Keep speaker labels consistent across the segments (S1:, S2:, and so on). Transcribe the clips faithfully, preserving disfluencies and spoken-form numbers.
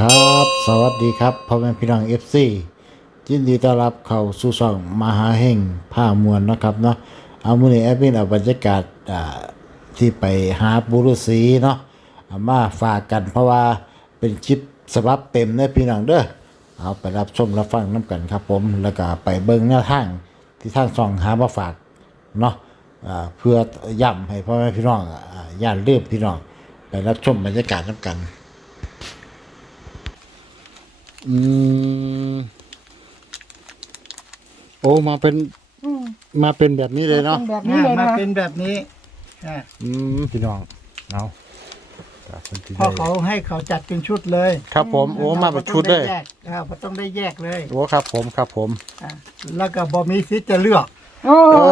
S1: ครับสวัสดีครับพ่อแม่พี่น้องเอฟซียินดีต้อนรับเข้าสู่ช่องมหาเฮงผ้ามวลนะครับเนาะเอามื้อนี้แอดมินเอาบรรยากาศอ่าที่ไปหาบุรุษีเนาะเอามาฝากกันเพราะว่าเป็นคลิปฉบับเต็มเด้อพี่น้องเด้อเอาไปรับชมรับฟังน้ำกันครับผมแล้วก็ไปเบิ่งแนวทางที่ทางช่องหามาฝากเนาะอ่าเพื่อย้ำให้พ่อแม่พี่น้องอ่าย่านลืมพี่น้องไปรับชมบรรยากาศน้ำกันอืมโอ้มาเป็นมาเป็นแบบนี้เลยเนาะ
S2: แบบนี้เลย
S3: มา
S2: นะ
S3: เป็นแบบนี้อ่า
S1: อืมพี่น้องเอาครับเพิ่นสิ
S3: พอ
S1: ได้
S3: เขาให้เขาจัดเป็นชุดเลย
S1: ครับผมโอ้มาเป็นชุดเลย
S3: ราก็ต้องไแยกอ่าเราต้องได้แยกเลย
S1: โอ้ครับผมครับผม
S3: อ่าแล้วก็บอมีสิทธิ์จะเลือก
S2: โอ้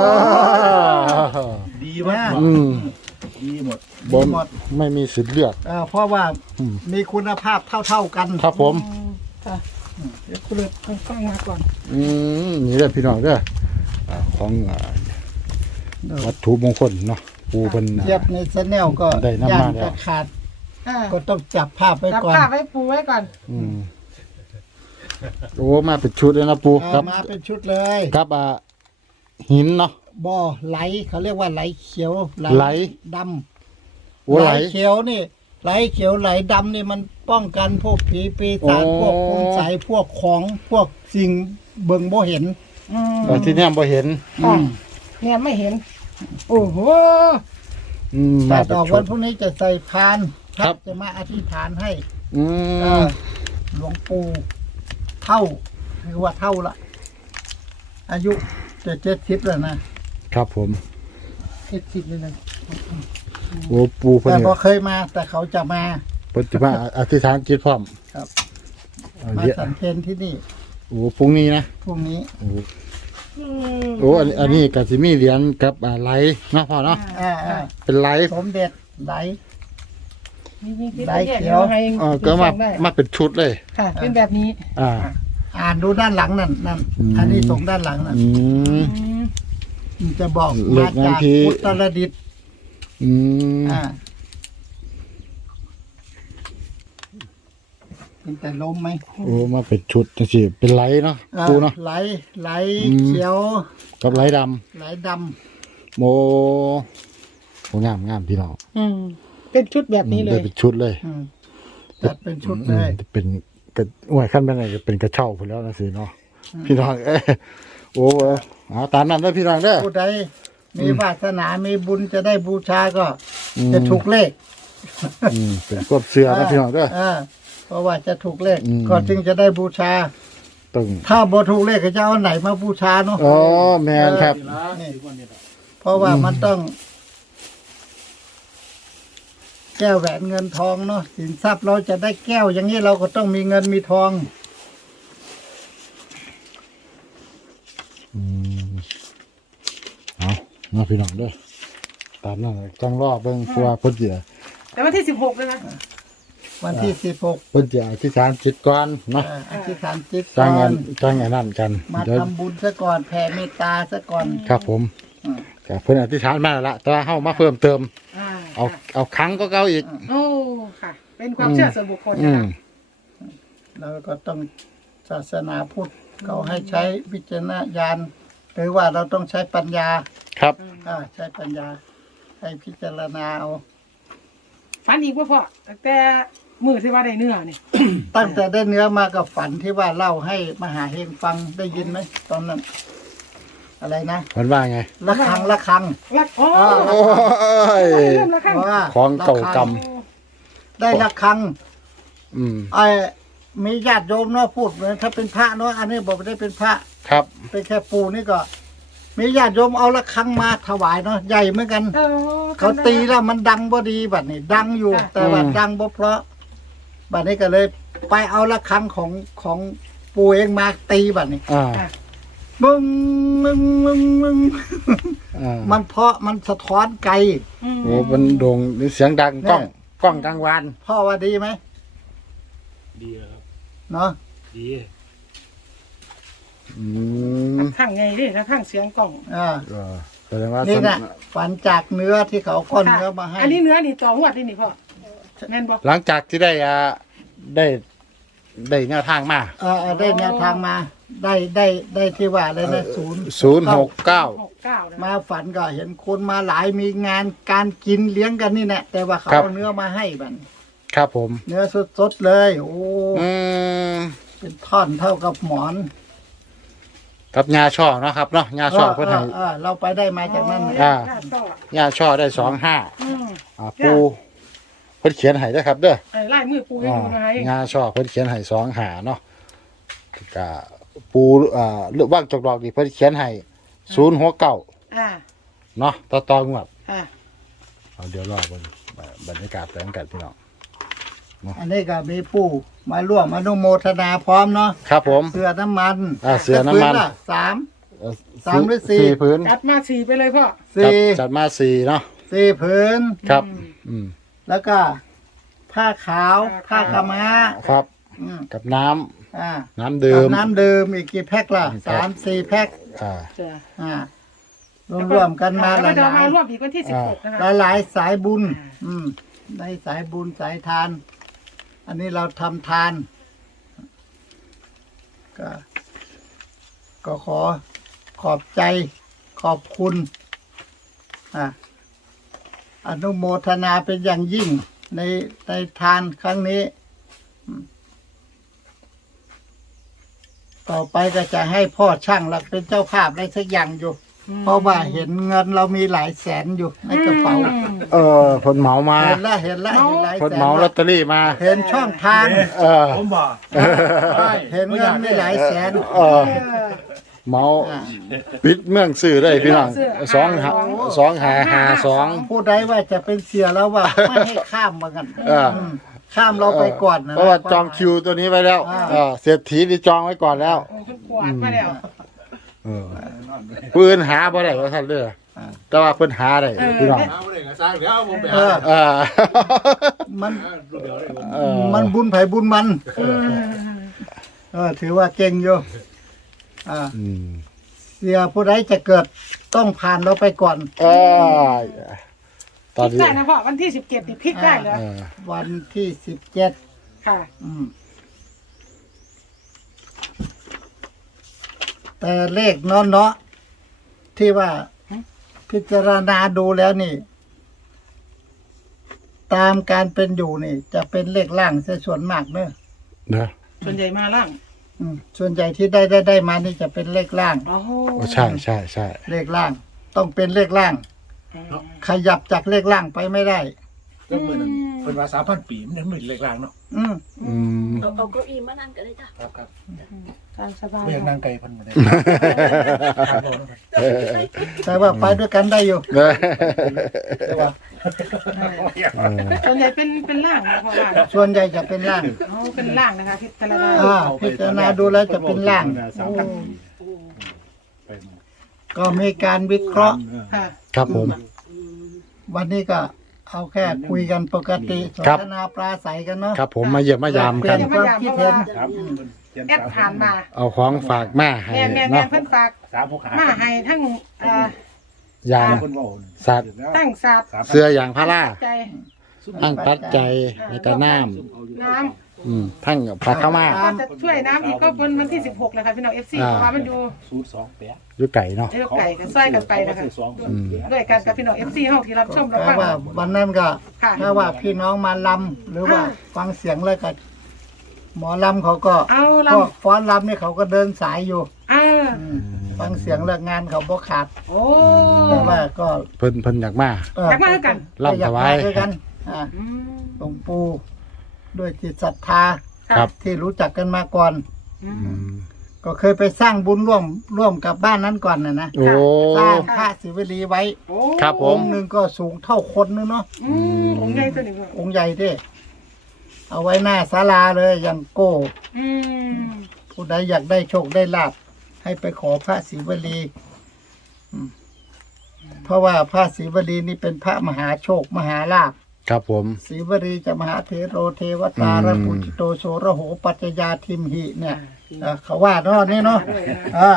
S3: ดีมาก
S1: อืม
S3: ดีหมด
S1: บ่
S3: ดีหมด
S1: ไม่มีสิทธิ์เลือก
S3: อ่าเพราะว่า
S1: อืม
S3: มีคุณภาพเท่าๆกัน
S1: ครับผม
S2: ค่ะเดี๋ยวคุณเลยเอากล้องมาก่อน
S1: อืมนี่เด้อพี่น้องเด้ออ่าของอ่าวัตถุมงคลเนาะปูเพิ่น
S3: เทียบในชแนลก็
S1: ได้น้ำ
S3: ย่า
S1: มาแล้ว
S3: จะขาด
S2: อ่า
S3: ก็ต้องจับภาพไว้
S2: จับ
S3: ก่อน
S2: ภาพไว้ปูไว้ก่อน
S1: อืมโอ้มาเป็นชุดเลยนะปู
S3: อ่า
S1: ครับ
S3: มาเป็นชุดเลย
S1: ครับอ่าหินเนาะ
S3: บ่อไหลเขาเรียกว่าไหลเขียว
S1: ไหล
S3: ดำ
S1: โอ้ไหล
S3: เขียวนี่ไหลเขียวไหลดำนี่มันป้องกันพวกผีปีศาจ
S1: โอ้
S3: พวกคุณใสยพวกของพวกสิ่งเบิ่งบ่เห็น
S2: อืม
S1: เออที่เนี่ยบ่เห็น
S3: อืม
S2: เนี่ยไม่เห็น โอ้โห
S1: อืม
S3: แต่
S1: มาเป็น
S3: ดอก
S1: ชุ
S3: วั
S1: ด
S3: นพรุ่งนี้จะใส่พาน
S1: ครับ
S3: จะมาอธิษฐานให้
S1: อื
S3: เอ่
S1: ม
S3: อหลวงปู่เท่าคือว่าเท่าละอายุจะเจ็ดสิบแล้วนะครับ
S1: ผม
S2: เจ็ดสิบเลยนะ
S1: โอ้ปูเพิ่น
S3: แต่
S1: เนี่ย
S3: พอเคยมาแต่เขาจะมา
S1: เพิ่นสิมาอธิษฐานจิตพร้อม
S3: ครับ
S1: เอา
S3: มา
S1: เยอะ
S3: สันเพนที่นี่
S1: โอ้พรุ่งนี้นะ
S3: พรุ่งนี้
S1: โอ้โอ้อันอันนี้ก็สิมีเหรียญกับอ่าไหลเนาะพ่อเนาะ
S3: อ่าอ่า
S1: เป็นไหล
S3: สมเด็จไหล
S2: มีมีที่
S3: ได้
S2: แยก
S3: เขียว
S2: ให้
S1: เออก็มา
S2: ได้
S1: มาเป็นชุดเลย
S2: ค่ะ เป็นแบบนี้
S1: อ่า
S3: อ่านดูด้านหลังนั่นนั่น
S1: อืม
S3: อันนี้ส่งด้านหลังนั่น
S1: อืม
S2: อืม
S3: มันจะบอก
S1: เล
S3: มา
S1: ขนั้น
S3: จาก
S1: ที่
S3: อุตรดิตถ์
S1: อืม
S3: อ่าเป็นแต่ลมไหม
S1: โอ้มาเป็นชุดจังซี่เป็นไหลเนาะ
S3: อ่า
S1: ปูเนาะ
S3: ไหลไหล
S1: อืม
S3: เขียว
S1: กับไหลดำ
S3: ไหลด
S1: โมโหงามงามพี่น้อง
S2: อืมเป็นชุดแบบนี้เล
S1: ได้
S2: ย
S1: เป็นชุดเลย
S3: ำอืมจัดเป็นชุดเลย
S1: อืมเป็นกระอ้วยขั้นเป็นอะไรเป็นกระเช่าพุ่นแล้วนะสิเนาะพี่น้องเอ้ยโอ้เอาตามนั้นเด้อพี่น้องเด้อ
S3: ผู้ใดมีวาสนา มีบุญจะได้บูชาก็
S1: อืม
S3: จะถูกเลข
S1: อืมเป็นควบเสือนะพี่น้องเด้อ
S3: อ่าเพราะว่าจะถูกเลข
S1: อืม
S3: ก็จึงจะได้บูชา
S1: ต้อง
S3: ถ้าบ่ถูกเลขก็จะเอาไหนมาบูชาเนาะ
S1: อ๋อแมนครับ
S3: นี่เพราะว่ามันต้อง แก้วแหวนเงินทองเนาะสินทรัพย์เราจะได้แก้ว อย่างนี้เราก็ต้องมีเงินมีทอง
S1: อืมเอาเนาะพี่น้องเด้อตามนั้นจังรอเบิ่งเพราะว่าเพิ่นสิ
S2: แต่วันที่สิบหกเลยนะ
S3: วันที่สิบหก
S1: เพิ่นสิอธิษฐานจิตก่อนเนาะ
S3: อธิษฐานจิต
S1: จั
S3: ก่
S1: ง
S3: อ
S1: อั
S3: น
S1: นจังอันนั้นกัน
S3: มา
S1: เดี๋ยว
S3: ทำบุญซะก่อนแผ่เมตตาซะก่อน
S1: ครับผม
S3: อืม
S1: ก็เพิ่นอธิษฐานมาแล้วล่ะแต่ว่าเฮามาเพิ่มเติม
S2: อ่า
S1: เอา
S2: ค่ะ
S1: เอาครั้งก็เก่าอีก
S2: โอ้ค่ะ เป็นความเชื่อส่วนบุคคล
S1: อื
S2: นะ
S1: ม
S2: คะ
S3: แล้วก็ต้องศาสนาพุทธเขาให้ใช้วิจารณญาณหรือว่าเราต้องใช้ปัญญา
S1: ครับ
S3: อ่าใช้ปัญญา ให้พิจารณาเอา
S2: ฝันอีกว่าพ่อแต่มือที่ว่าได้เนื้อนี่
S3: ตั้งแต่ได้เนื้อมากับฝันที่ว่าเล่าให้มหาเฮงฟังได้ยินไหมตอนนั้น อะไรนะ
S1: มันว่าไง
S3: ละครังละครัง
S2: รักอ๋อ
S1: โอ้ย
S2: เริ่มแล้วค่ะ
S3: ว่า
S1: ของเก่า
S3: ละ
S1: ก
S3: ฆังได้ละครัง
S1: อืม
S3: ไอ้มีญาติโยมเนาะพูดเหมือนถ้าเป็นพระเนาะอันนี้บอกไม่ได้เป็นพระ
S1: ครับ
S3: เป็นแค่ปูนี่ก็ มีญาติโยมเอาละครังมาถวายเนาะใหญ่เหมือนกัน
S2: เออ
S3: เขาตีแล้วมันดังบ่ดีบัดนี้ดังอยู่ แต่ว่าดังบ่เพราะบัดนี้ก็เลย ไปเอาละครังของของปูเองมาตีบัดนี้
S1: อ่า
S2: ค่ะ
S3: มึงมึงมึงมึง
S1: อ่า
S3: มันเพราะมันสะท้อนไกล
S2: อืม
S1: โอ้มันโด่งเสียงดังกล้องกล้องกลางวาน
S3: พ่อว่าดีไหม
S4: ดีครับ
S3: เนาะ
S4: ดี
S1: อืม
S2: ข้างไงดิแล้วข้างเสียงกล่อง
S3: อ่า
S1: เออแสดงว่า
S3: นี่
S1: สัน
S3: นะฝันจากเนื้อที่เขาก้อนเนื้อมาให้
S2: อันนี้เนื้อนี่ต่อหัวดนี่นี่พ่อแม่นบอก
S1: หลังจากที่ได้อ่าได้ได้แนวทางมา
S3: เออเออได้แนวทางมา ได้ได้ได้ที่ว่าอะไรนะศูนย์
S1: ศูนย์หกเก้า
S2: หกเก้านะ
S3: มาฝันก็เห็นคนมาหลายมีงานการกินเลี้ยงกันนี่แหละแต่ว่าเขา
S1: ครับ
S3: เอาเนื้อมาให้บัน
S1: ครับผม
S3: เนื้อสดๆเลย โอ้
S1: อืม
S3: เป็นท่อนเท่ากับหมอน
S1: กับยาช่อเนาะครับเนาะยาช่อเพิ่นให้
S3: เออเออเราไปได้มาจากนั้น
S1: อ่า
S2: ได้ต่อย
S1: าช่อได้สองห้า
S2: อืม
S1: อ่าปูเพิ่นเขียนให้เด้อครับเด้อ
S2: ไอ้ไล่มือปูให้
S1: อ่า
S2: ดูหน่อย
S1: งาช่อเพิ่นเขียนให้สองหาเนาะกะปูอ่าเลือกว่างจอกดอกนี่เพิ่นเขียนให้ศูนย์หัวเก่า
S2: อ่า
S1: เนาะต่อต่องวด
S2: อ่า
S1: เอาเดี๋ยวรอเบิ่งบรรยากาศแปลงกันพี่น้อง
S3: อันนี้ก็มีผู้มาร่วมอนุโมทนาพร้อมเนาะ
S1: ครับผม
S3: เสือน้ำมัน
S1: อ่าเสือน้ำมัน
S3: แต่พื้ล่ะสาม
S1: เอ่อ
S3: สามหรือสี่
S1: พื้น
S2: จัดมาสี่ไปเลยพ่อ
S1: จัด
S3: สี่
S1: จัดมาสี่เนาะ
S3: สี่พื้น
S1: ครับ
S2: อืม
S1: อืม
S3: แล้วก็ผ้าขาวผ้า
S2: ผ้า
S3: ขาว ม้า
S1: ครับ
S3: อืม
S1: กับน้ำ
S3: อ่า
S1: น้ำดื่
S3: กับ
S1: ม
S3: น้ำดื่มอีกกี่แพ็คล่ะ
S1: ครับ
S3: สามสี่แพ็ค
S1: อ่า
S2: จ้ะ
S3: อ่ารวมๆกันมาห
S2: แล้ว
S3: ลา
S2: เดี๋ยวย
S3: ห
S2: มา
S3: ลาย
S2: ร่วมอีกวันที่สิบหกนะคะ
S3: หลายๆสายบุญ อืมได้สายบุญสายทาน อันนี้เราทำทาน ก็ ก็ขอขอบใจขอบคุณอ่ะอนุโมทนาเป็นอย่างยิ่ง ในในทานครั้งนี้อืมต่อไปก็จะให้พ่อช่างหลักเป็นเจ้าภาพอะไรสักอย่างอยู่ เพราะว่าเห็นเงินเรามีหลายแสนอยู่ในกระเป๋า
S2: อืม
S1: เออเพิ่นเหมามา
S3: เห็นแล้วเห็นแล้วเห็นหลาย
S1: เพิ่น
S3: แสน
S1: เหมาลอตเตอรี่มา
S3: เห็นช่องทาง
S1: เออ
S4: ผมบอก
S3: เห็นเงินมีหลายแสน
S1: เออเหมาปิดเมืองซื้อได้พี่น้องสองหาสองหาหาสอง
S3: ผู้ใดว่าจะเป็นเสียแล้วว่าไม่ให้ข้ามมากัน
S1: เออ
S3: มข้ามเราไปก่อนนะ
S1: เพราะว่าจองคิวตัวนี้ไว้แล้ว
S3: อ่า
S1: เออเศรษฐีนี่จองไว้ก่อนแล้ว
S2: โอ้คุณกวาดมาแล้ว
S1: เออปืนหาบ่ได้ว่าท่านเด้อแต่ว่าเพิ่นหาได้พี่น้อง
S4: เอาเลยก็สร้างเดี๋ยวผมไป
S3: เอ
S4: หา
S3: อ
S1: เออ
S3: มัน
S4: รูปเดียวเลยผม
S1: เออ
S3: มันบุญไผบุญมัน
S2: อืม
S3: เออ ถือว่าเก่งอยู่อ่า
S1: อืม
S3: เสียผู้ใดจะเกิดต้องผ่านเราไปก่อน
S1: เออต
S2: พ
S1: อน
S2: ลิก
S1: นี้
S2: ได้นะพ่อวันที่สิบเจ็ดนี่พลิกได้เหรอ
S1: เออ
S3: วันที่สิบเจ็ด
S2: ค่ะ
S3: อืม แต่เลขเนาะเนาะที่ว่า พิจารณาดูแล้วนี่ ตามการเป็นอยู่นี่ จะเป็นเลขล่างซะส่วนมากเนอะ
S1: เนอะ
S2: ส่วนใหญ่มาล่าง
S3: อืมส่วนใหญ่ที่ได้ได้ได้มานี่จะเป็นเลขล่าง
S2: โอ้โห
S1: โอ้ใช่ใช่ใช่
S3: เลขล่าง ต้องเป็นเลขล่าง ขยับจากเลขล่างไปไม่ได้
S4: ก็เหมือนนั้นเป็นว่าสามพันปีมันยังไม่เล็กลางเนาะ
S3: อืม
S1: อืม
S5: เอาเอาเก้าอี้มานั่งกันเลยจ้ะ
S4: ครับครับ
S2: ตามสบาย
S4: ไม่อยากนั่งไกลพันมาได้ครับผม
S3: แต่ว่าไปด้วยกันได้อยู่
S1: เนอะ
S3: แต่ว่า
S2: ส่วนใหญ่เป็นเป็นล่างนะพ่อว่า
S3: ส่วนใหญ่จะเป็นล่าง
S2: เขาเป็นล่างนะคะพิจารณา
S3: อ่าพิจารณาดูแล้วจะเป็นล่าง
S4: สามพันไปมา
S3: ก็มีการวิเคราะห์
S2: ค่ะ
S1: ครับผม
S3: วันนี้ก็เอาแค่คุยกันปกติสน
S1: ครับ
S3: ทนาปราศัยกันเนาะ
S1: ครับผมมาเยี่ยมมายามกัน
S3: เปลี่ยนความคิดเห็น
S4: ครับ
S2: แอดผ่านมา
S1: เอาของฝากมาให้
S2: แม่แม่แม่
S1: เนาะ
S2: เพิ่นฝาก
S4: สามหกหา
S2: มาให้ทั้งเอ่อย
S1: าง
S4: คนว่า
S1: สัตว์
S2: ทั้งศาสตร์
S1: เสื้อยางพารา
S2: ใจ
S1: ทั้งปัจจัยในกระน้
S2: น้
S1: ำอืมทั้งปลาข้าวมา
S2: ำก็จะช่วยน้ำอีกก็บนวันที่สิบหกเลยค่ะพี่น้องเอฟซี
S1: อ่า
S2: เพราะว่ามันอยู่
S4: ศูนย์สองแปด
S1: อยู่ไก่เนาะ
S2: เอ้ยไก่กันซอยกันไปนะคะ
S4: สอง
S1: อืม
S2: ด้วยกันกับพี่น้องเอฟซีห้องที่รับชมรับ
S3: แต่
S2: ฟัง
S3: ว่าวันนั้นก็
S2: ค่ะ
S3: ถ้าว่าพี่น้องมาลำหรือว่า
S2: อ่า
S3: ฟังเสียงแล้วก็หมอลำเขาก็
S2: เอาล
S3: พวกฟ้อนลำนี่เขาก็เดินสายอยู่
S2: ำอ่า
S3: อืมฟังเสียงเลิกงานเขาบ่ขาด
S2: โอ้
S3: แต่ว่าก็
S1: เพิ่นเพิ่นอยากมา
S3: เออ
S2: อยากมาด้วยกัน
S1: ลำถวาย
S3: ก็อด้วยกันอ่า
S2: อืม
S3: หลวงปู่ด้วยจิตศรัทธา
S1: ครับ
S3: ที่รู้จักกันมาก่อน
S2: อื
S1: อื
S2: ม
S1: ม
S3: ก็เคยไปสร้างบุญร่วมร่วมกับบ้านนั้นก่อนนะนะ
S1: โอ้
S3: สร้างพระศิวลีไว้
S2: โอ้
S1: ครับผ
S3: อ
S1: ม
S3: งค์หนึ่งก็สูงเท่าคนนึงเนาะ
S2: อืมองค์ใหญ่ตัวนี้ก็
S3: องค์ใหญ่เด้เอาไว้หน้าศาลาเลยอย่างโก้
S2: อืม
S3: ผู้ใดอยากได้โชคได้ลาบให้ไปขอพระศิวลีอืมเพราะว่าพระศิวลีนี่เป็นพระมหาโชคมหาลาภ
S1: ครับผม
S3: ศิวลีจะมหาเทโรเทวตา
S1: อืม
S3: ระปุจิโตโสระโหปัจจยาทิมหิเนี่ยเออเขาว่าเนาะนี่เนาะเออ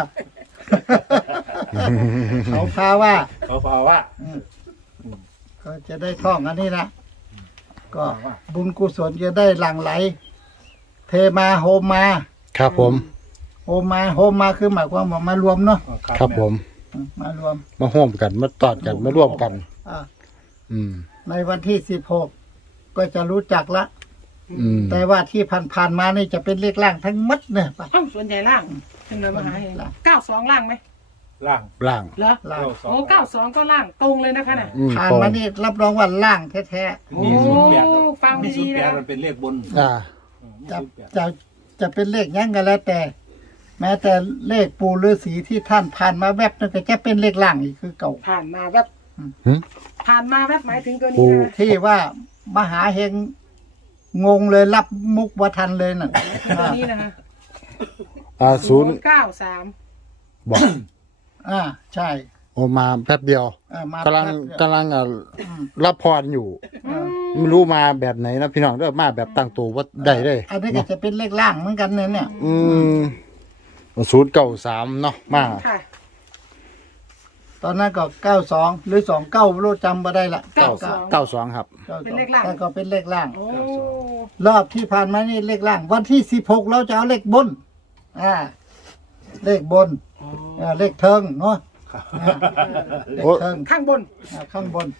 S3: เขาพาว่า
S4: เขาพาว่า
S3: ก็จะได้ท่องอันนี้นะก็บุญกุศลจะได้หลั่งไหลเทมาโฮมมา
S1: ครับผม
S3: โฮมมาโฮมมาคือหมายความว่ามารวมเนาะ
S1: ครับผม
S3: อืมมารวม
S1: มาร่วมกันมาตอดกันมาร่วมกัน
S3: อ่า
S1: อืม
S3: ในวันที่สิบหกก็จะรู้จักละ
S1: อืม
S3: แต่ว่าที่ผ่านๆมานี่จะเป็นเลขล่างทั้งหมัดเนี่ยไป
S2: เอ้าส่วนใหญ่ล่างถึงเลยมาหาเองเก้าสองล่างไหม
S4: ล่าง
S1: ล่าง
S2: เหรอ
S3: ล่าง
S2: โอ้เก้าสองก็ล่างตรงเลยนะคะน่ะ
S1: อืม
S3: ผ่าน
S1: ตรง
S3: มานี่รับรองว่าล่างแท้
S2: โอ้
S4: มีศูนย์แปด
S2: ฟัง
S4: มีศู
S2: ดี
S4: นย์
S2: ๆ
S4: แป
S2: นะ
S4: ดมันเป็นเลขบน
S1: อ่า
S3: ๆจะจะจะเป็นเลขยังกันแล้วแต่ แม้แต่เลขปูฤาษีที่ท่านผ่านมาแวบนั่นก็จะเป็นเลขล่างอีกคือเก่า
S2: ผ่านมาแวบ
S1: หึ
S2: ผ่านมาแวบหมายถึงตัว
S1: ปู
S2: นี้นะ
S3: ที่ว่ามหาเฮงงงเลยรับมุกว่าทันเลยน่ะ
S2: ตัวนี้นะคะ
S1: อ่าศูนย์
S2: เก้าสาม
S1: บอก
S3: อ่าใช่
S1: โอมาแป๊บเดียว
S3: เอ่อมาก
S1: ำลัง
S3: แป๊บเดียว
S1: กำลังอ่ะ
S3: อืม
S1: รับพรอยู่
S3: เออ
S1: ไม่รู้มาแบบไหนนะพี่น้องเด้อมาแบบตั้งตัวว่าได้เลย
S3: อันนี้ก็จะเป็นเลขล่างเหมือนกันเนี่ยเนี่ย
S1: อืมศูนย์เก้าสามเนาะมา
S2: ค่ะ
S3: ตอนนั้นก็เก้าสองหรือสองเก้าไม่รู้จำมาได้ละ
S2: เก้าสอง
S1: เก้าสองครับ
S2: เป็นเลขล่าง
S3: แต่ก็เป็นเลขล่าง
S2: โอ้
S3: รอบที่ผ่านมานี่เลขล่าง วันที่สิบหกเราจะเอาเลขบน อ่า เลขบนอ่าเลขเทิงเนาะอ่าเลขเทิง
S2: ข้างบน
S3: อ่าข้างบน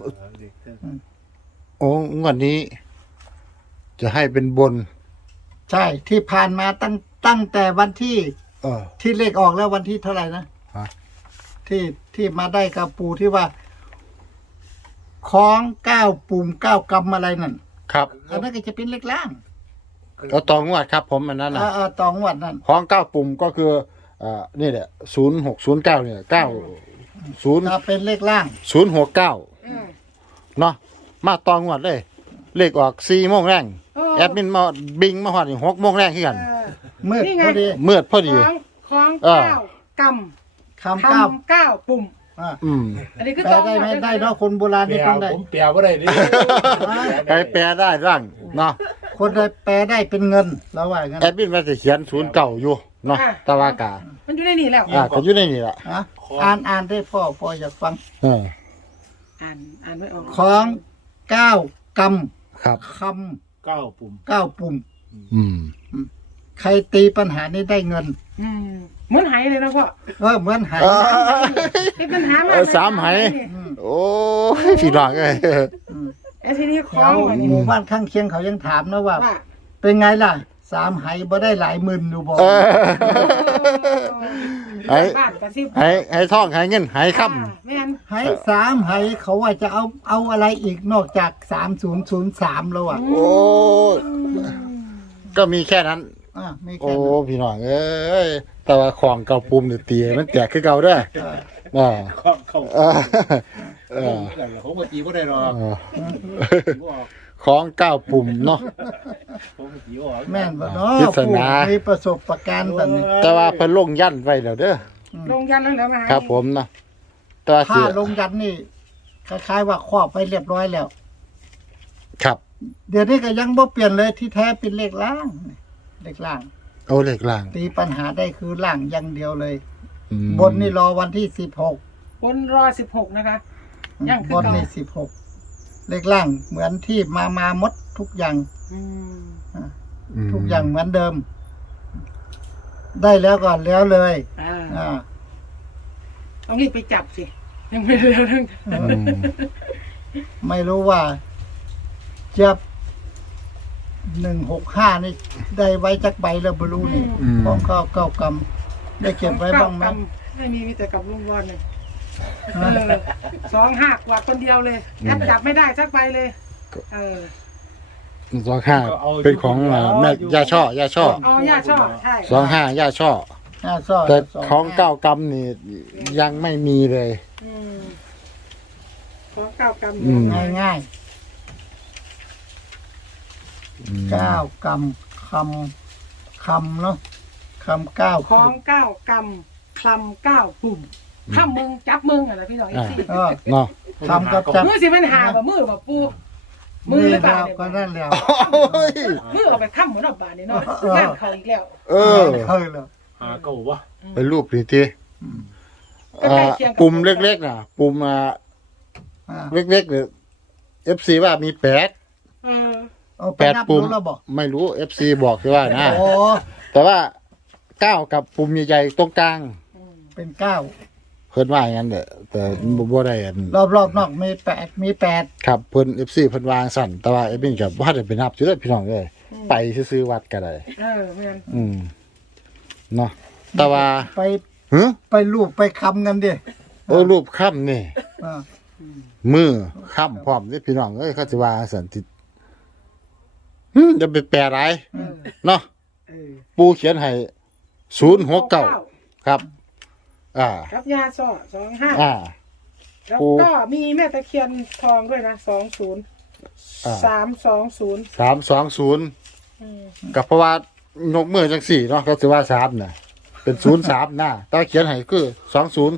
S1: โอ้งวดนี้ จะให้เป็นบน
S3: ใช่ที่ผ่านมาตั้งตั้งแต่วันที่
S1: เออ
S3: ที่เลขออกแล้ววันที่เท่าไหร่นะ
S1: ฮะ
S3: ที่ที่มาได้กับปูที่ว่าคล้องเก้าปุ่มเก้ากำอะไรนั่น
S1: ครับ
S3: อันนั้นก็จะเป็นเลขล่าง
S1: แล้วตองวดครับ ผมอันนั้นนะ
S3: อ่าอ่าตองวัดนั่น
S1: ของเก้าปุ่มก็คืออ่านี่แหละศูนย์หกศูนย์เก้าเนี่ยเก้าศูนย์
S3: ถ้าเป็นเลขล่าง
S1: ศูนย์หกเก้า
S2: อืม
S1: เนาะมาตองวดเลย เลขออกสี่โมงแรง
S2: เออ
S1: แอดมินมาบิงมาหอดหกโมงแรงขึ้นกัน
S2: เออ
S3: มืด
S2: นี่ไง
S3: พอดี
S1: เมื่อพอดี
S2: คล้องคล้อง
S1: เออ
S2: เก้ากำ
S3: คำเก้า
S2: ทำเก้าปุ่ม
S3: อ่า
S1: อืม
S2: อันนี้คือ
S3: แปลได้ไหมได้เนาะคนโบราณ
S4: แปล
S3: นี่ต้องได้
S4: ผมแปลว่าได้ดิ
S1: ใครแปลได้ร่างเนาะ
S3: คนได้แปลได้เป็นเงินแล้วว่างั้น
S1: แอดมินว่าจะเขียนศูนย์เก่าอยู่เนาะตะวากา
S2: มันอยู่ในนี่แล้ว
S1: อ่าก็อยู่ในนี่แหละ
S3: นะอ่านอ่านได้พ่อพ่ออยากฟัง
S1: เออ
S2: อ่านอ่านไว้ออก
S3: ของเก้ากำ
S1: ครับ
S3: ค
S4: เก้าปุ่ม
S3: ำเก้าปุ่ม
S1: อืม
S3: ใครตีปัญหานี้ได้เงิน
S2: อืมเหมือนไหเลยนะพ่อ
S3: เออเหมือนหาย
S1: เออ
S2: เป็นปัญหามา
S1: เอก อสามไห
S3: อืม
S1: โอ้ยพี่น้องเอ้ย
S3: อืม
S2: ไอ้ทีนี้ค
S3: แถ
S2: ล้อง
S3: ว
S2: ไว้นี่
S3: หมู่บ้านข้างเคียงเขายังถามนะว่า
S2: ว่า
S3: เป็นไงล่ะสามไหบ่ได้หลายหมื่นอยู่บ่
S1: เออ ไอ้
S2: บ้านกระซิบ
S1: ให้ให้ท่องให้เงินให้ค่
S2: อ่าแม่น
S3: ให้สามไหเขาว่าจะเอาเอาอะไรอีกนอกจากสามศูนย์ศูนย์สามแล้วอ่ะ
S1: ำโอ้ยก็มีแค่นั้น
S3: อ่าไม่
S1: โอ้
S3: แค่นั้น
S1: พี่น้องเอ้ยแต่ว่าของเก่าปุ่มเนี่ยตีให้มันแตกคือเก่าเด้อ
S3: เออ
S1: อ่า
S4: เข้าเข้า
S1: เออเออ
S4: ผมก็ตีว่าได้หรอก
S1: เออ
S4: ผมบอก
S1: ของเก้าปุ่มเนาะ
S4: ผมก็ตีว่า
S3: แม่นบ่เนาะ
S1: พิศ
S3: ผู้
S1: นา
S3: มีประสบการณ์แบบนี้
S1: แต่ว่าเพิ่นลงยันไว้แล้วเด้อ
S2: ลงยันแล้วเหรอมา
S1: ครับผมเนาะแต่ว่าสิ
S3: ถ้าลงยันนี่คล้ายๆว่าครอบไปเรียบร้อยแล้ว
S1: ครับ
S3: เดี๋ยวนี้ก็ยังบ่เปลี่ยนเลยที่แท้เป็นเลขล่างเลขล่าง
S1: เอาเหล็กล่าง
S3: ตีปัญหาได้คือล่างอย่างเดียวเลย
S1: อืม
S3: บนนี่รอวันที่สิบหก
S2: บนรอสิบหกนะคะ ยังคือบ
S3: น
S2: เก่า
S3: นี่สิบหกเลขล่างเหมือนที่มามาหมดทุกอย่าง
S2: อืม
S1: ม
S3: ทุกอย่างเหมือนเดิม ได้แล้วก่อนแล้วเลย
S2: อ่า
S3: อ่า
S2: ต้องรีบไปจับสิยังไม่เร็วเรื่อง
S1: อืม
S3: ไม่รู้ว่าจะหนึ่งหกห้านี่ได้ไว้จักใบแล้วบรูนี่
S1: อืม
S3: ของข้าวเก้ากำได้เก็บไว้บ้างไหม
S2: ไม่มีมีแต่กับลุงบอลเลยเออสองหักกว่าคนเดียวเลยแอปจับไม่ได้สักใบเลย เออ
S1: สองห้าเป็นของอ่าแม่ย่าช่อย่าช่อ
S2: เอาย่าชอบใช่
S1: สองห้าย่าช่อ
S3: ห้าซ้อ
S1: แต่
S3: ส
S1: ของ
S3: ห้
S1: เก้ากำนี่ยังไม่มีเลย
S2: อืมของเก้ากำ
S1: อืม
S3: ง่ายง่ายๆเก้ากำคำคำเนาะคำเก้า
S2: ของเก้ากำคลำเก้าปุ่มข้ามมึงจับมึงอะไรพี่น้องอีกสิ
S3: เออ
S1: เนาะ
S3: คำกับจับ
S2: มือสิมันหาบ่มือบ่ปูมือหรือเปล่า
S3: ก็
S2: เนี่ย
S3: นั่นแล้ว
S1: โอ้ย
S2: มือเอาไปค้ำเหมือนออกบานนี่เนาะ
S3: เออ
S2: งานเขาอีกแล้ว
S1: เออ
S3: เฮ้ยเลย
S4: หาเก้าวะ
S1: เป็นรูปดีที
S2: ก็ใกล้
S1: อ่า
S2: เคียงกับ
S1: ปุ่มเล็กๆน่ะ ปุ่มอ่า
S3: อ่า
S1: เล็กๆเนี่ยเอฟซีว่ามีแปด
S2: เออ
S3: เอเอาไป
S1: แปด
S3: นับ
S1: ปุ่ม
S3: ดูแล้วบอก
S1: ไม่รู้ เอฟ ซี บอกคือว่านะ
S3: โอ้
S1: แต่ว่าเก้ากับปุ่มใหญ่ๆตรงกลาง
S3: เป็นเก้า
S1: เพิ่นว่าอย่างนั้นเด้อแต่บ่บ่ได้อัน
S3: รอบรอบๆนอกมีแปดมีแปด
S1: ครับเพิ่น เอฟ ซี เพิ่นวางสั่นแต่ว่าเอฟบินก็บ่ได้ไปนับอยู่เด้อพี่น้องเอ้ยไปซื้อๆวัดก็ได้
S2: เออแม่น
S1: อืมเนาะแต่ว่า
S3: ไป
S1: หึ
S3: ไปรูปไปคำกันดิ
S1: โอ้รูปค่ำนี่
S3: อ่า
S1: มือค่ำพร้อมเด้อพี่น้องเอ้ยเขาสิว่าสั่นติหึจะไปแปลอะไร
S2: เออ
S1: เนาะ
S2: เออ
S1: ปูเขียนให้ศูนย์หกเก้าครับ อ่า
S2: ครับยาซ้อสองห้า
S1: อ่า
S2: แล้ว
S1: ปู
S2: ก็มีแม่ตะเคียนทองด้วยนะสองศูนย์
S1: อ่า
S2: สามสองศูนย์
S1: สามสองศูนย์กับเพราะว่ายกมือจังสี่เนาะเขาสิว่าสามน่ะ เป็นศูนย์สามหน้าแต่เขียนให้คือสองศูนย์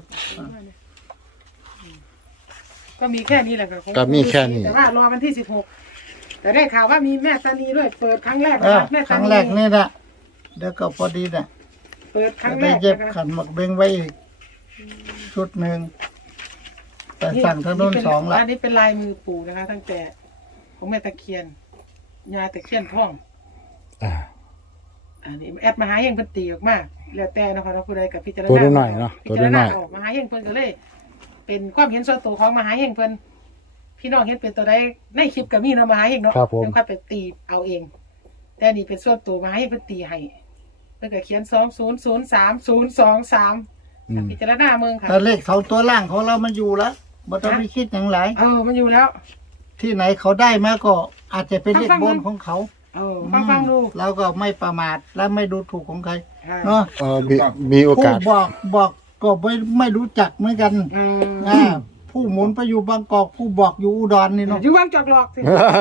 S2: ก็มีแค่นี้แหละค่ะของ
S1: ก็มีแค่นี้
S2: แต่ว่ารอวันที่สิบหกแต่ได้ข่าวว่ามีแม่ตานีด้วย เปิดครั้งแรก
S3: เออ
S2: นะแม่
S3: ค
S2: ตา
S3: รั้ง
S2: นี
S3: แรกนี่นะเดี๋ยวก็พอดีนะ
S2: เปิดครั้
S3: จะ
S2: งแร
S3: ได้
S2: ก
S3: เย็บ
S2: นะคะ
S3: ขันหมักเบงไว้อีกชุดหนึ่งแต่สั่งทางโน้นสองละ
S2: อันนี้เป็นลายมือปู่นะคะ ตั้งแต่ของแม่ตะเคียนยาตะเคียนท่อง
S1: อ่า
S2: อันนี้แอดมหาเฮงเพิ่นตีออกมาแล้วแต่นะคะเราผู้ใดกับพิจารณา
S1: ตัวน้อยๆเนาะ
S2: พิ
S1: ตัว
S2: จาร
S1: น้
S2: ณา
S1: อย
S2: ออกมหาเฮงเพิ่นก็เลย เป็นความเห็นส่วนตัวของมหาเฮงเพิ่นพี่น้องเห็นเป็นตัวใดในคลิปก็มีเนาะมหาเฮงเนาะ
S1: ครับผม
S2: เพิ่นค่อยไปตีเอาเอง แต่นี่เป็นส่วนตัวมหาเฮงเพิ่นตีให้เพิ่นก็เขียนสองศูนย์ศูนย์สามศูนย์สองสาม
S1: อืม
S2: พิจารณาเมืองค่ะ
S3: แต่เลขเขาตัวล่างของเรามันอยู่แล้วบ่ต้องไปคิดอย่างไร
S2: เออมันอยู่แล้ว
S3: ที่ไหนเขาได้มาก็อาจจะเป็นเลข
S2: ฟังๆ
S3: บนของเขา
S2: เออฟังฟังๆดู
S3: เราก็ไม่ประมาทและไม่ดูถูกของใคร
S2: ใช่
S3: เนาะ
S1: เออมีมีโอ
S3: ผู้
S1: กาส
S3: บอกบอกก็ไม่ไม่รู้จักเหมือนกัน
S2: อืม
S3: อ่าผู้หมุนไปอยู่บางกอกผู้บอกอยู่อุดรนี่เนาะ
S2: อยู่วางจอกหลอกสิ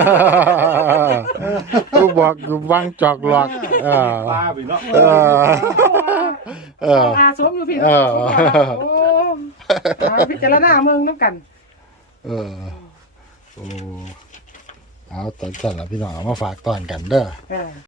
S1: กูบอกอยู่วางจอกหลอกเออ
S4: ปลาไปเนาะ
S1: เออ เออ
S2: อาสมอยู่พี่
S1: เออ
S2: โอ้เอาพิจารณาเมืองน้ำกัน
S1: เออโอ้เอาตอนสั่นละพี่น้องเอามาฝากตอนกันเด้อ
S2: อ่า